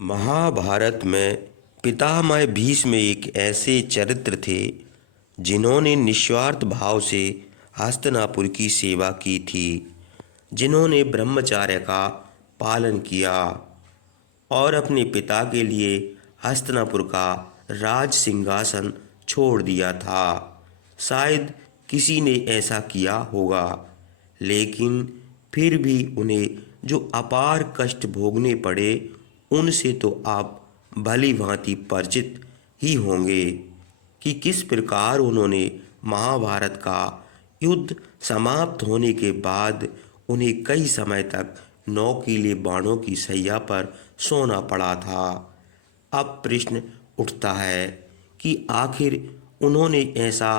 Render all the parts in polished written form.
महाभारत में पितामह भीष्म एक ऐसे चरित्र थे जिन्होंने निस्वार्थ भाव से हस्तिनापुर की सेवा की थी, जिन्होंने ब्रह्मचर्य का पालन किया और अपने पिता के लिए हस्तिनापुर का राज सिंहासन छोड़ दिया था। शायद किसी ने ऐसा किया होगा, लेकिन फिर भी उन्हें जो अपार कष्ट भोगने पड़े उनसे तो आप भली भांति परिचित ही होंगे कि किस प्रकार उन्होंने महाभारत का युद्ध समाप्त होने के बाद उन्हें कई समय तक नोकीले बाणों की सैया पर सोना पड़ा था। अब प्रश्न उठता है कि आखिर उन्होंने ऐसा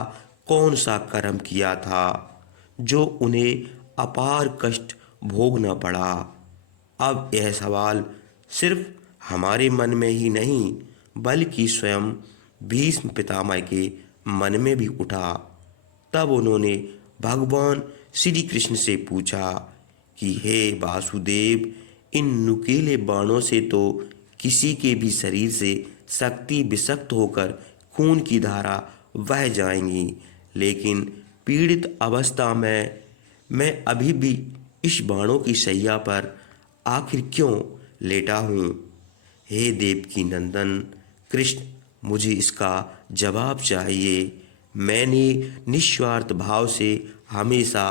कौन सा कर्म किया था जो उन्हें अपार कष्ट भोगना पड़ा। अब यह सवाल सिर्फ हमारे मन में ही नहीं बल्कि स्वयं भीष्म पितामह के मन में भी उठा। तब उन्होंने भगवान श्री कृष्ण से पूछा कि हे वासुदेव, इन नुकीले बाणों से तो किसी के भी शरीर से शक्ति विषक्त होकर खून की धारा बह जाएंगी, लेकिन पीड़ित अवस्था में मैं अभी भी इस बाणों की शैया पर आखिर क्यों लेटा हूँ। हे देवकी नंदन कृष्ण, मुझे इसका जवाब चाहिए। मैंने निस्वार्थ भाव से हमेशा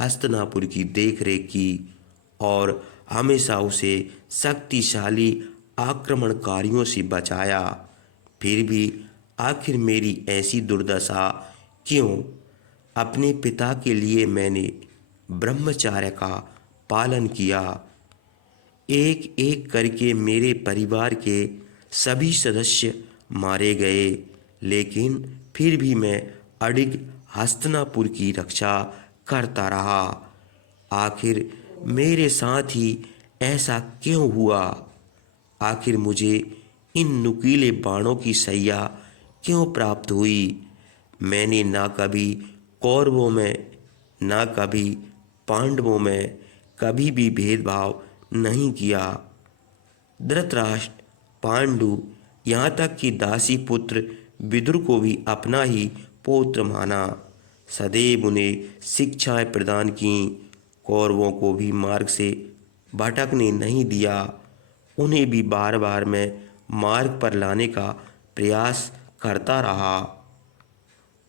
हस्तिनापुर की देखरेख की और हमेशा उसे शक्तिशाली आक्रमणकारियों से बचाया, फिर भी आखिर मेरी ऐसी दुर्दशा क्यों। अपने पिता के लिए मैंने ब्रह्मचर्य का पालन किया, एक एक करके मेरे परिवार के सभी सदस्य मारे गए, लेकिन फिर भी मैं अडिग हस्तिनापुर की रक्षा करता रहा। आखिर मेरे साथ ही ऐसा क्यों हुआ। आखिर मुझे इन नुकीले बाणों की सैया क्यों प्राप्त हुई। मैंने ना कभी कौरवों में ना कभी पांडवों में कभी भी भेदभाव नहीं किया। धृतराष्ट्र, पांडु, यहाँ तक कि दासी पुत्र विदुर को भी अपना ही पुत्र माना। सदैव उन्हें शिक्षाएं प्रदान की, कौरवों को भी मार्ग से भटकने नहीं दिया, उन्हें भी बार बार मैं मार्ग पर लाने का प्रयास करता रहा।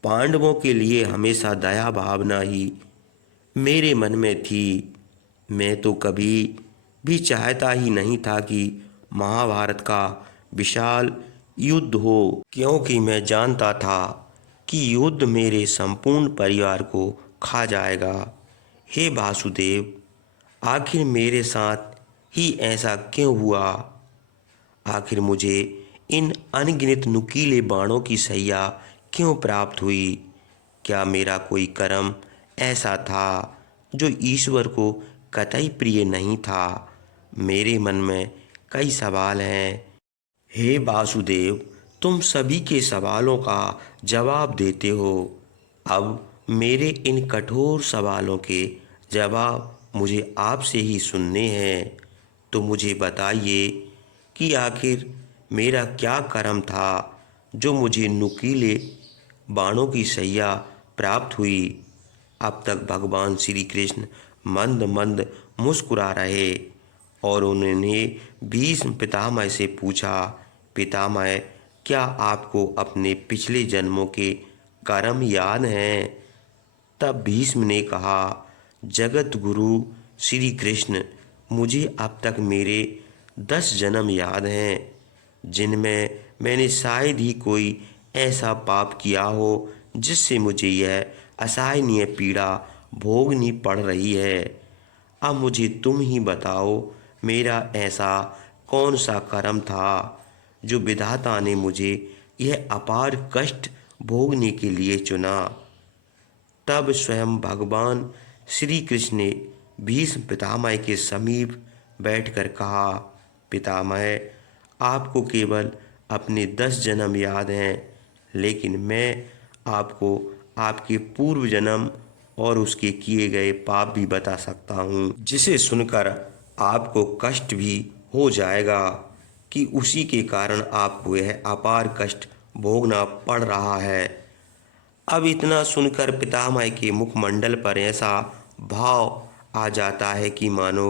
पांडवों के लिए हमेशा दया भावना ही मेरे मन में थी। मैं तो कभी भी चाहता ही नहीं था कि महाभारत का विशाल युद्ध हो, क्योंकि मैं जानता था कि युद्ध मेरे संपूर्ण परिवार को खा जाएगा। हे वासुदेव, आखिर मेरे साथ ही ऐसा क्यों हुआ। आखिर मुझे इन अनगिनत नुकीले बाणों की सैया क्यों प्राप्त हुई। क्या मेरा कोई कर्म ऐसा था जो ईश्वर को कतई प्रिय नहीं था। मेरे मन में कई सवाल हैं। हे वासुदेव, तुम सभी के सवालों का जवाब देते हो। अब मेरे इन कठोर सवालों के जवाब मुझे आपसे ही सुनने हैं। तो मुझे बताइए कि आखिर मेरा क्या कर्म था जो मुझे नुकीले बाणों की सैया प्राप्त हुई। अब तक भगवान श्री कृष्ण मंद मंद मुस्कुरा रहे और उन्होंने भीष्म पितामह से पूछा, पितामह, क्या आपको अपने पिछले जन्मों के कर्म याद हैं। तब भीष्म ने कहा, जगत गुरु श्री कृष्ण, मुझे अब तक मेरे 10 जन्म याद हैं, जिनमें मैंने शायद ही कोई ऐसा पाप किया हो जिससे मुझे यह असहनीय पीड़ा भोगनी पड़ रही है। अब मुझे तुम ही बताओ, मेरा ऐसा कौन सा कर्म था जो विधाता ने मुझे यह अपार कष्ट भोगने के लिए चुना। तब स्वयं भगवान श्री कृष्ण ने भीष्म पितामह के समीप बैठकर कहा, पितामह, आपको केवल अपने 10 जन्म याद हैं, लेकिन मैं आपको आपके पूर्व जन्म और उसके किए गए पाप भी बता सकता हूँ, जिसे सुनकर आपको कष्ट भी हो जाएगा। कि उसी के कारण आपको यह अपार कष्ट भोगना पड़ रहा है। अब इतना सुनकर पितामह के मुखमंडल पर ऐसा भाव आ जाता है कि मानो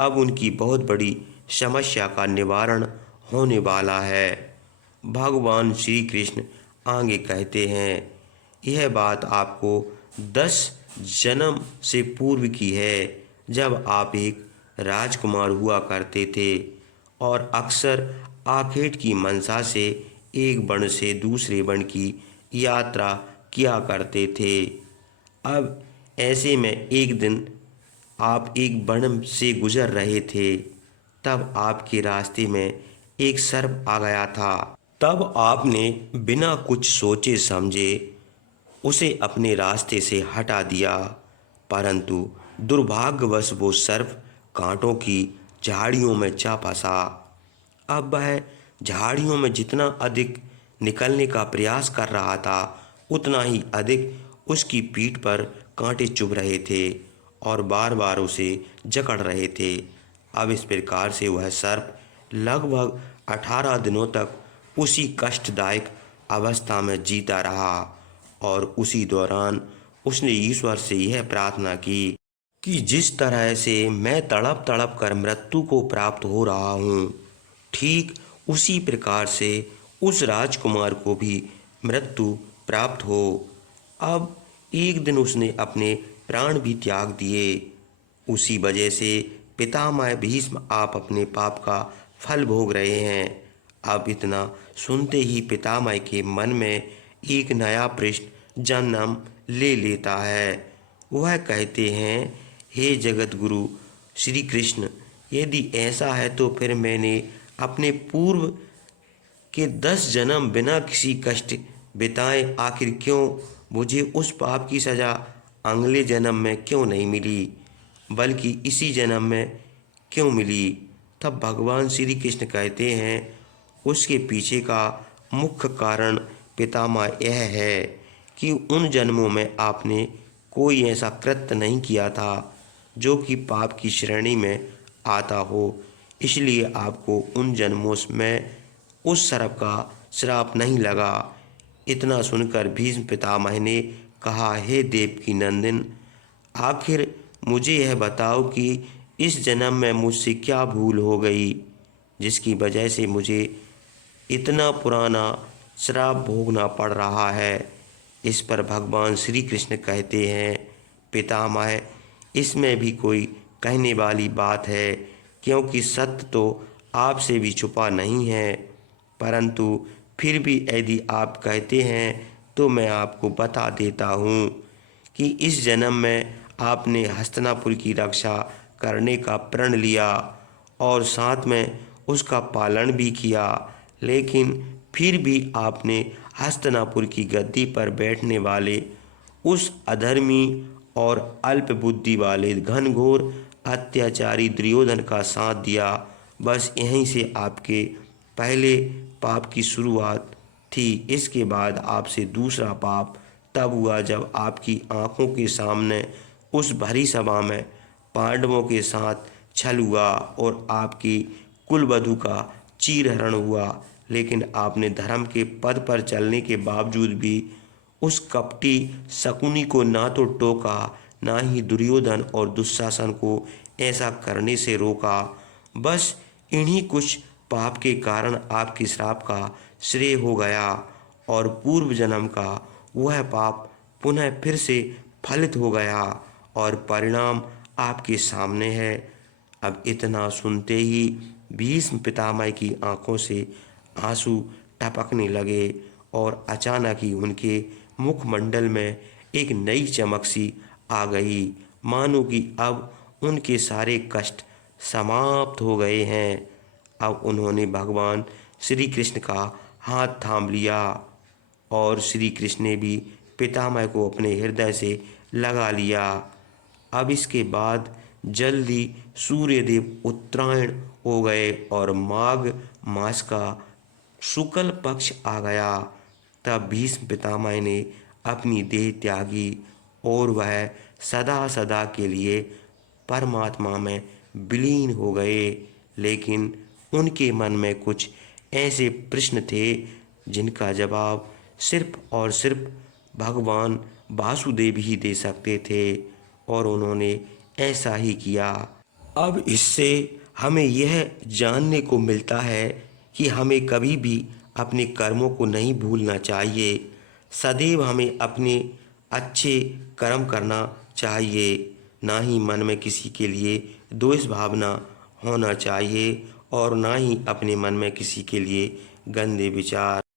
अब उनकी बहुत बड़ी समस्या का निवारण होने वाला है। भगवान श्री कृष्ण आगे कहते हैं, यह बात आपको 10 जन्म से पूर्व की है, जब आप एक राजकुमार हुआ करते थे और अक्सर आखेट की मंशा से एक वन से दूसरे वन की यात्रा किया करते थे। अब ऐसे में एक दिन आप एक वन से गुजर रहे थे, तब आपके रास्ते में एक सर्प आ गया था। तब आपने बिना कुछ सोचे समझे उसे अपने रास्ते से हटा दिया, परंतु दुर्भाग्यवश वो सर्प कांटों की झाड़ियों में जा फंसा। अब वह झाड़ियों में जितना अधिक निकलने का प्रयास कर रहा था, उतना ही अधिक उसकी पीठ पर कांटे चुभ रहे थे और बार बार उसे जकड़ रहे थे। अब इस प्रकार से वह सर्प लगभग 18 दिनों तक उसी कष्टदायक अवस्था में जीता रहा और उसी दौरान उसने ईश्वर से यह प्रार्थना की कि जिस तरह से मैं तड़प तड़प कर मृत्यु को प्राप्त हो रहा हूँ, ठीक उसी प्रकार से उस राजकुमार को भी मृत्यु प्राप्त हो। अब एक दिन उसने अपने प्राण भी त्याग दिए। उसी वजह से पितामह भीष्म आप अपने पाप का फल भोग रहे हैं। अब इतना सुनते ही पितामह के मन में एक नया प्रश्न जन्म ले लेता है। वह कहते हैं, हे जगत गुरु श्री कृष्ण, यदि ऐसा है तो फिर मैंने अपने पूर्व के 10 जन्म बिना किसी कष्ट बिताए आखिर क्यों मुझे उस पाप की सजा अगले जन्म में क्यों नहीं मिली, बल्कि इसी जन्म में क्यों मिली। तब भगवान श्री कृष्ण कहते हैं, उसके पीछे का मुख्य कारण पितामह यह है कि उन जन्मों में आपने कोई ऐसा कृत्य नहीं किया था जो कि पाप की श्रेणी में आता हो, इसलिए आपको उन जन्मों में उस सर्प का श्राप नहीं लगा। इतना सुनकर भीष्म पितामह ने कहा, हे देवकी नंदन, आखिर मुझे यह बताओ कि इस जन्म में मुझसे क्या भूल हो गई जिसकी वजह से मुझे इतना पुराना श्राप भोगना पड़ रहा है। इस पर भगवान श्री कृष्ण कहते हैं, पितामह, इसमें भी कोई कहने वाली बात है, क्योंकि सत्य तो आपसे भी छुपा नहीं है, परंतु फिर भी यदि आप कहते हैं तो मैं आपको बता देता हूँ कि इस जन्म में आपने हस्तिनापुर की रक्षा करने का प्रण लिया और साथ में उसका पालन भी किया, लेकिन फिर भी आपने हस्तिनापुर की गद्दी पर बैठने वाले उस अधर्मी और अल्प बुद्धि वाले घनघोर अत्याचारी दुर्योधन का साथ दिया। बस यहीं से आपके पहले पाप की शुरुआत थी। इसके बाद आपसे दूसरा पाप तब हुआ जब आपकी आंखों के सामने उस भरी सभा में पांडवों के साथ छल हुआ और आपकी कुलवधू का चीरहरण हुआ, लेकिन आपने धर्म के पद पर चलने के बावजूद भी उस कपटी शकुनी को ना तो टोका, ना ही दुर्योधन और दुशासन को ऐसा करने से रोका। बस इन्हीं कुछ पाप के कारण आपके श्राप का श्रेय हो गया और पूर्व जन्म का वह पाप पुनः फिर से फलित हो गया और परिणाम आपके सामने है। अब इतना सुनते ही भीष्म पितामह की आंखों से आंसू टपकने लगे और अचानक ही उनके मुखमंडल में एक नई चमक सी आ गई, मानो कि अब उनके सारे कष्ट समाप्त हो गए हैं। अब उन्होंने भगवान श्री कृष्ण का हाथ थाम लिया और श्री कृष्ण ने भी पितामह को अपने हृदय से लगा लिया। अब इसके बाद जल्दी सूर्यदेव उत्तरायण हो गए और माघ मास का शुक्ल पक्ष आ गया। तब भीष्म पितामह ने अपनी देह त्यागी और वह सदा सदा के लिए परमात्मा में विलीन हो गए। लेकिन उनके मन में कुछ ऐसे प्रश्न थे जिनका जवाब सिर्फ और सिर्फ भगवान वासुदेव ही दे सकते थे, और उन्होंने ऐसा ही किया। अब इससे हमें यह जानने को मिलता है कि हमें कभी भी अपने कर्मों को नहीं भूलना चाहिए। सदैव हमें अपने अच्छे कर्म करना चाहिए, ना ही मन में किसी के लिए द्वेष भावना होना चाहिए, और ना ही अपने मन में किसी के लिए गंदे विचार।